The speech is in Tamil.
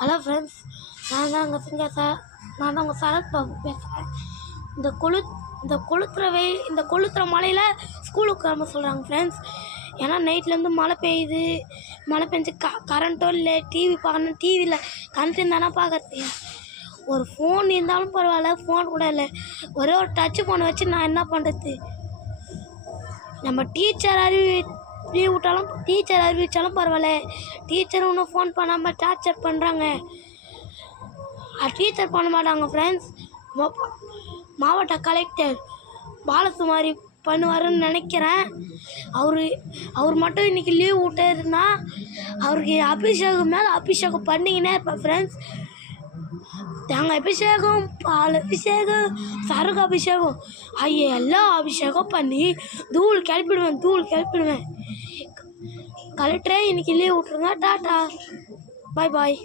ஹலோ ஃப்ரெண்ட்ஸ், நான் தான் உங்கள் சரத் பாபு பேசுகிறேன். இந்த கொளுத்துற மழையில் ஸ்கூலுக்கு கிளம்ப சொல்கிறாங்க ஃப்ரெண்ட்ஸ். ஏன்னா நைட்லேருந்து மழை பெய்யுது. மழை பெஞ்சு கரண்ட்டும் இல்லை. டிவி பார்க்கணும், டிவியில் கரண்ட் இருந்தானா பார்க்கறது. ஒரு ஃபோன் இருந்தாலும் பரவாயில்ல, ஃபோன் கூட இல்லை. ஒரே ஒரு டச்சு ஃபோனை வச்சு நான் என்ன பண்ணுறது? நம்ம டீச்சர் அறிவித்தாலும் பரவாயில்ல, டீச்சர் ஒன்றும் ஃபோன் பண்ணாமல் டார்ச்சர் பண்ணுறாங்க. டீச்சர் பண்ண மாட்டாங்க ஃப்ரெண்ட்ஸ். மாவட்ட கலெக்டர் பாலகுமாரி பண்ணுவாருன்னு நினைக்கிறேன். அவர் மட்டும் இன்றைக்கி லீவ் விட்டாருன்னா அவருக்கு அபிஷேகம் மேலே அபிஷேகம் பண்ணிக்கினே இருப்பேன் ஃப்ரெண்ட்ஸ். தேங்காய் அபிஷேகம், பால் அபிஷேகம், சரகு அபிஷேகம், எல்லா அபிஷேகம் பண்ணி தூள் கிளப்பிடுவேன். கலெக்டரே இன்றைக்கி லீவ் விட்ருங்க. டாட்டா, பாய்.